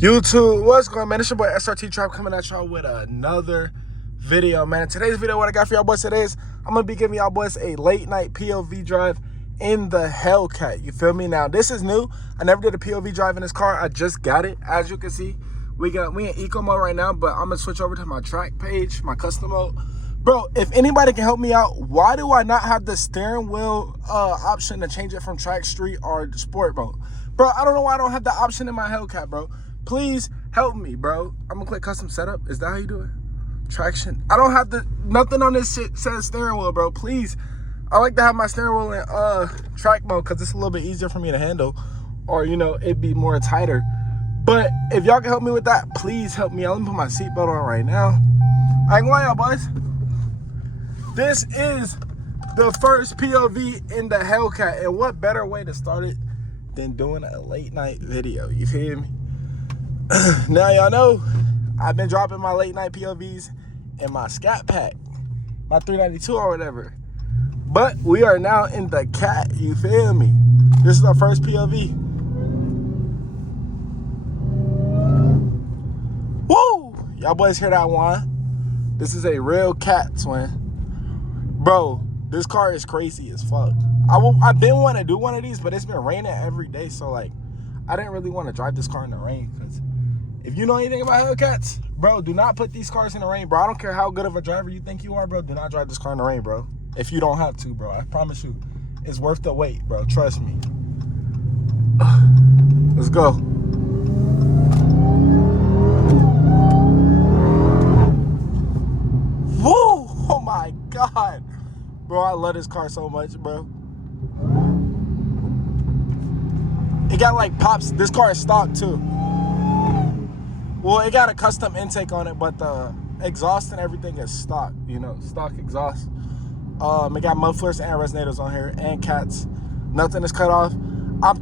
YouTube, what's going on, man? It's your boy SRT Trap coming at y'all with another video, man. In today's video, what I got for y'all boys today is I'm gonna be giving y'all boys a late night POV drive in the Hellcat. You feel me? Now this is new. I never did a POV drive in this car. I just got it. As you can see, we in eco mode right now, but I'm gonna switch over to my track page, my custom mode. Bro, if anybody can help me out, why do I not have the steering wheel option to change it from track, street, or sport mode? Bro, I don't know why I don't have the option in my Hellcat, bro. Please help me, bro. I'm gonna click custom setup. Is that how you do it? Traction. I don't have nothing on this shit says steering wheel, bro. Please. I like to have my steering wheel in track mode because it's a little bit easier for me to handle, or you know, it'd be more tighter. But if y'all can help me with that, please help me out. Let me put my seatbelt on right now. I ain't gonna lie, y'all boys. This is the first POV in the Hellcat, and what better way to start it than doing a late night video? You feel me? Now y'all know I've been dropping my late night POVs in my Scat Pack, my 392 or whatever. But we are now in the Cat, you feel me? This is our first POV. Woo! Y'all boys hear that one? This is a real Cat, twin. Bro, this car is crazy as fuck. I've been wanting to do one of these, but it's been raining every day, so like, I didn't really want to drive this car in the rain, because if you know anything about Hellcats, bro, do not put these cars in the rain, bro. I don't care how good of a driver you think you are, bro. Do not drive this car in the rain, bro. If you don't have to, bro. I promise you, it's worth the wait, bro. Trust me. Let's go. Woo! Oh my God. Bro, I love this car so much, bro. It got like pops. This car is stock too. Well, it got a custom intake on it, but the exhaust and everything is stock, you know, stock exhaust. It got mufflers and resonators on here and cats. Nothing is cut off. I'm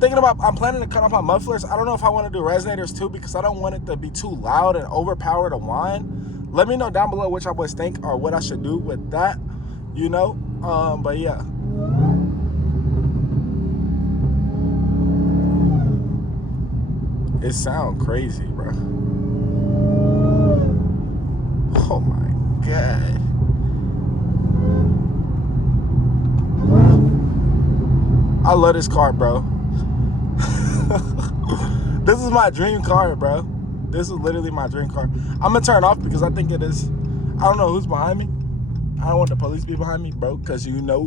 planning to cut off my mufflers. I don't know if I want to do resonators too, because I don't want it to be too loud and overpower the whine. Let me know down below what y'all boys think or what I should do with that, you know. But yeah. It sound crazy, bro. Oh my God. I love this car, bro. This is my dream car, bro. This is literally my dream car. I'm gonna turn it off because I think it is. I don't know who's behind me. I don't want the police to be behind me, bro, because you know,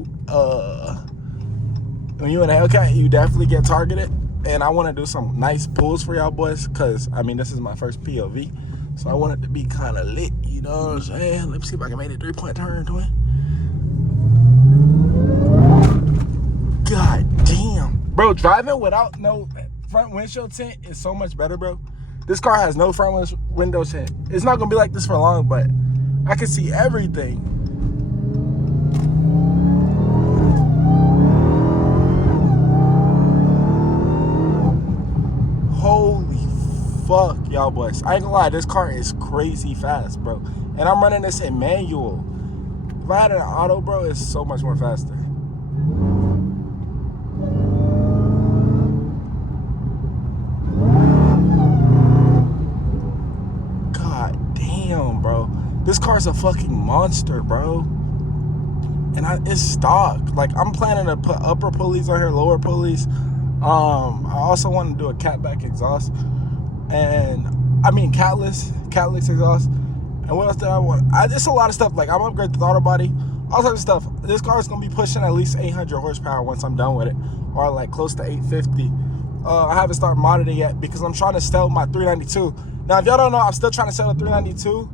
when you in a Hellcat, you definitely get targeted. And I want to do some nice pulls for y'all boys, because I mean, this is my first POV, so I want it to be kind of lit, you know what I'm saying? Let me see if I can make it 3-point turn, twin. God damn, bro, driving without no front windshield tint is so much better, bro. This car has no front window tint. It's not gonna be like this for long, but I can see everything. Holy fuck, y'all boys. I ain't gonna lie, this car is crazy fast, bro. And I'm running this in manual. If I had it in auto, bro, it's so much more faster. God damn, bro. This car's a fucking monster, bro. And it's stock. Like, I'm planning to put upper pulleys on here, lower pulleys. I also want to do a catback exhaust, and I mean catless exhaust. And what else did I want? It's a lot of stuff. Like, I'm upgrading the throttle body, all types of stuff. This car is gonna be pushing at least 800 horsepower once I'm done with it, or like close to 850. I haven't started modding it yet because I'm trying to sell my 392. Now, if y'all don't know, I'm still trying to sell the 392.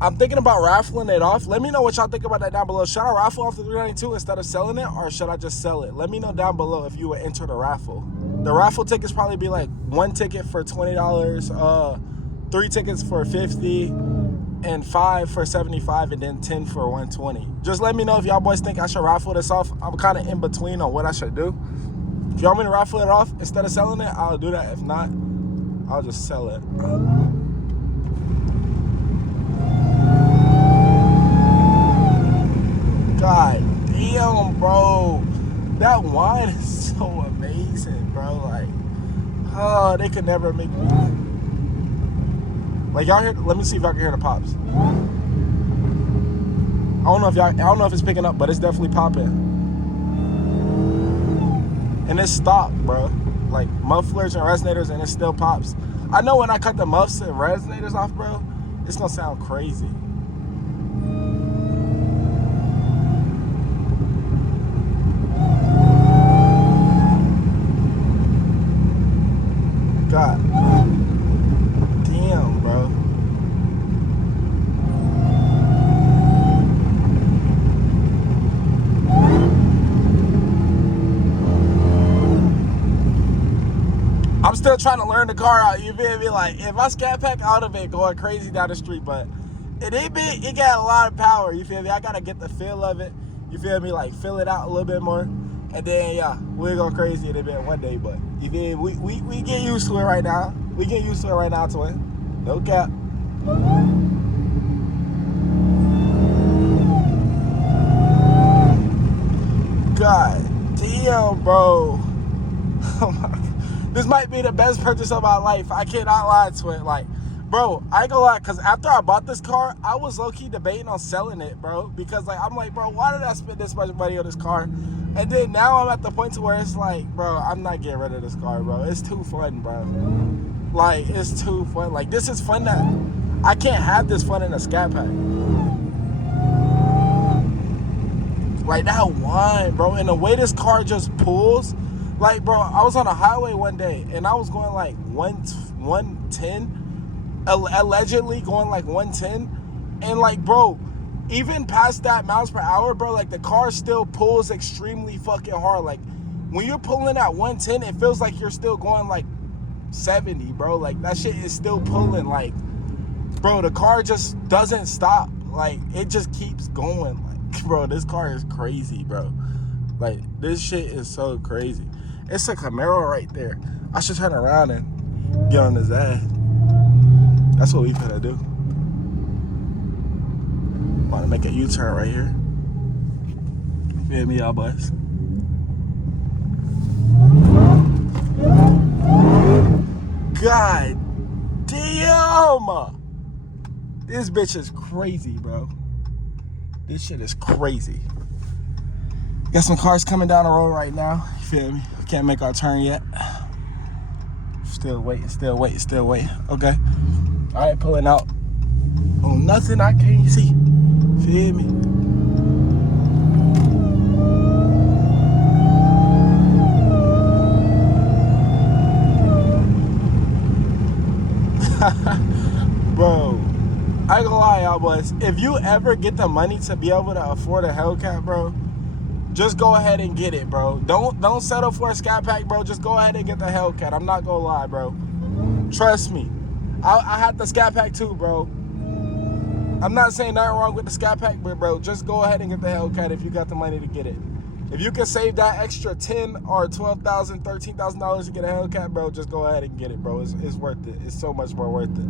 I'm thinking about raffling it off. Let me know what y'all think about that down below. Should I raffle off the 392 instead of selling it, or should I just sell it? Let me know down below if you would enter the raffle. The raffle tickets probably be like 1 ticket for $20, 3 tickets for $50, and 5 for $75, and then 10 for $120. Just let me know if y'all boys think I should raffle this off. I'm kind of in between on what I should do. If y'all want me to raffle it off instead of selling it, I'll do that. If not, I'll just sell it. God damn, bro. That wine is so amazing, bro. Like, oh, they could never make me. Like y'all hear, let me see if y'all can hear the pops. I don't know if it's picking up, but it's definitely popping. And it stopped, bro. Like mufflers and resonators, and it still pops. I know when I cut the muffs and resonators off, bro, it's gonna sound crazy. God damn, bro. I'm still trying to learn the car out, you feel me? Like, if my scat pack out of it going crazy down the street, but it got a lot of power, you feel me? I gotta get the feel of it, you feel me? Like, fill it out a little bit more, and then, yeah, we'll go crazy in a bit one day, but you feel me? We get used to it right now. We get used to it right now, twin. No cap. God damn, bro. Oh my God. This might be the best purchase of my life. I cannot lie to it. Like, bro, I ain't gonna lie, because after I bought this car, I was low-key debating on selling it, bro. Because, like, I'm like, bro, why did I spend this much money on this car? And then now I'm at the point to where it's like, bro, I'm not getting rid of this car, bro. It's too fun, bro. Like, it's too fun. Like, this is fun that I can't have this fun in a scat pack. Like, that whine, bro. And the way this car just pulls, like, bro, I was on a highway one day, and I was going, like, 110, allegedly going, like, 110. And, like, bro, even past that miles per hour, bro, like, the car still pulls extremely fucking hard. Like, when you're pulling at 110, it feels like you're still going, like, 70, bro. Like, that shit is still pulling. Like, bro, the car just doesn't stop. Like, it just keeps going. Like, bro, this car is crazy, bro. Like, this shit is so crazy. It's a Camaro right there. I should turn around and get on his ass. That's what we finna do. Want to make a U-turn right here. Feel me, y'all boys? God damn! This bitch is crazy, bro. This shit is crazy. Got some cars coming down the road right now. You feel me? We can't make our turn yet. Still waiting. Okay. Alright, pulling out on nothing I can't see. Feel me? Bro, I ain't gonna lie, y'all boys. If you ever get the money to be able to afford a Hellcat, bro, just go ahead and get it, bro. Don't settle for a scat pack, bro. Just go ahead and get the Hellcat. I'm not gonna lie, bro. Trust me. I had the scat pack too, bro. I'm not saying nothing wrong with the scat pack, but bro, just go ahead and get the Hellcat if you got the money to get it. If you can save that extra $10,000 or $12,000, $13,000 to get a Hellcat, bro, just go ahead and get it, bro. It's worth it. It's so much more worth it.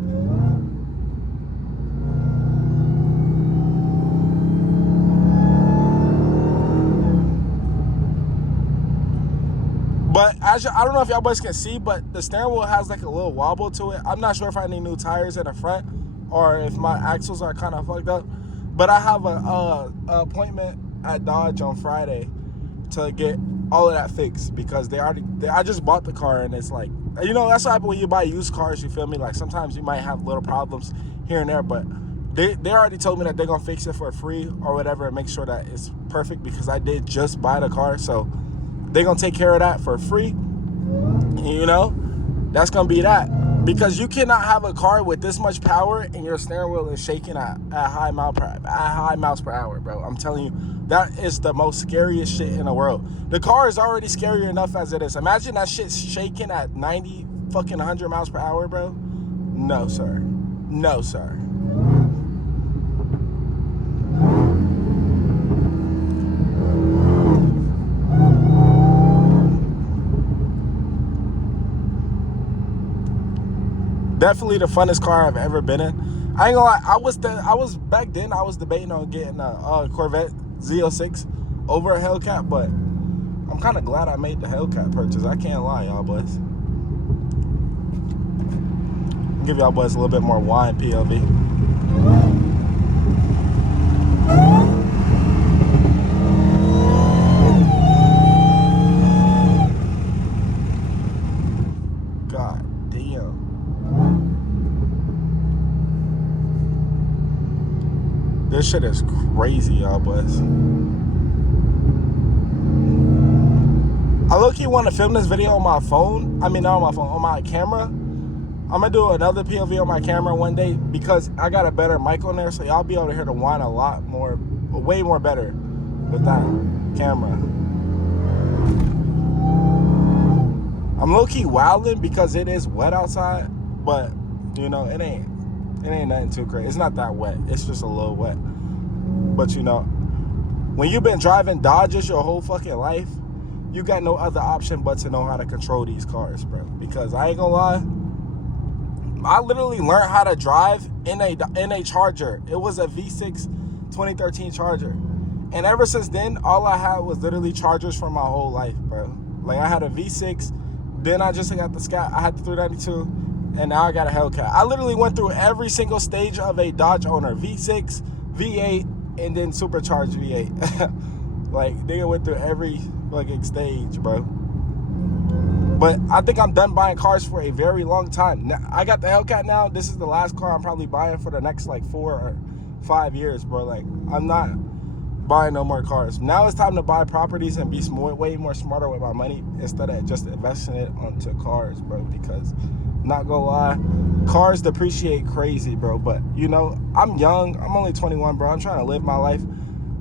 But I don't know if y'all boys can see, but the steering wheel has like a little wobble to it. I'm not sure if I need new tires in the front or if my axles are kind of fucked up. But I have a appointment at Dodge on Friday to get all of that fixed because I just bought the car, and it's like, you know, that's what happens when you buy used cars, you feel me? Like, sometimes you might have little problems here and there, but they already told me that they're gonna fix it for free or whatever and make sure that it's perfect because I did just buy the car, so they're gonna take care of that for free. You know, that's gonna be that. Because you cannot have a car with this much power and your steering wheel is shaking at high miles per hour, bro. I'm telling you, that is the most scariest shit in the world. The car is already scary enough as it is. Imagine that shit shaking at 90 fucking 100 miles per hour, bro. No, sir. No, sir. Definitely the funnest car I've ever been in. I ain't gonna lie, I was back then, I was debating on getting a Corvette Z06 over a Hellcat, but I'm kind of glad I made the Hellcat purchase. I can't lie, y'all boys. give y'all boys a little bit more wide POV. God damn. This shit is crazy, y'all boys. I low-key want to film this video on my phone. I mean, not on my phone, on my camera. I'm going to do another POV on my camera one day because I got a better mic on there, so y'all be able to hear the whine a lot more, way more better with that camera. I'm low-key wilding because it is wet outside, but, you know, it ain't nothing too crazy. It's not that wet. It's just a little wet. But, you know, when you've been driving Dodges your whole fucking life, you got no other option but to know how to control these cars, bro. Because I ain't gonna lie, I literally learned how to drive in a Charger. It was a V6 2013 Charger. And ever since then, all I had was literally Chargers for my whole life, bro. Like, I had a V6, then I just got the Scat, I had the 392, and now I got a Hellcat. I literally went through every single stage of a Dodge owner. V6, V8, and then supercharged V8. Like, nigga went through every fucking stage, bro. But I think I'm done buying cars for a very long time. Now, I got the Hellcat now. This is the last car I'm probably buying for the next like 4 or 5 years, bro. Like, I'm not buying no more cars. Now it's time to buy properties and be way more smarter with my money instead of just investing it onto cars, bro. Because, not gonna lie, cars depreciate crazy, bro. But, you know, I'm young. I'm only 21, bro. I'm trying to live my life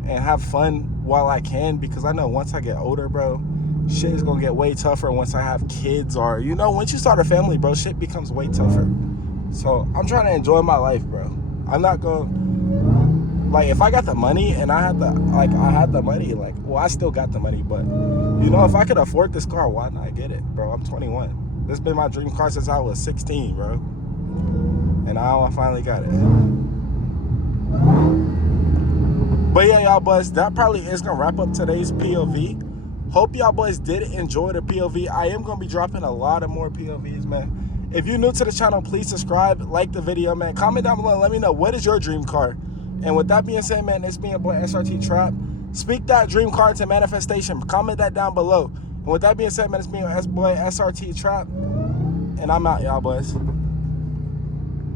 and have fun while I can, because I know once I get older, bro, shit is gonna get way tougher once I have kids, or, you know, once you start a family, bro, shit becomes way tougher. So I'm trying to enjoy my life, bro. I'm not gonna, like, if I got the money and I had the money, like, well, I still got the money, but, you know, if I could afford this car, why not get it, bro? I'm 21. This has been my dream car since I was 16, bro. And now I finally got it. But yeah, y'all boys, that probably is gonna wrap up today's POV. Hope y'all boys did enjoy the POV. I am gonna be dropping a lot of more POVs, man. If you're new to the channel, please subscribe, like the video, man. Comment down below and let me know, what is your dream car? And with that being said, man, it's me, your boy SRT Trap. Speak that dream car into manifestation. Comment that down below. And with that being said, man, it's me, your boy SRT Trap. And I'm out, y'all boys.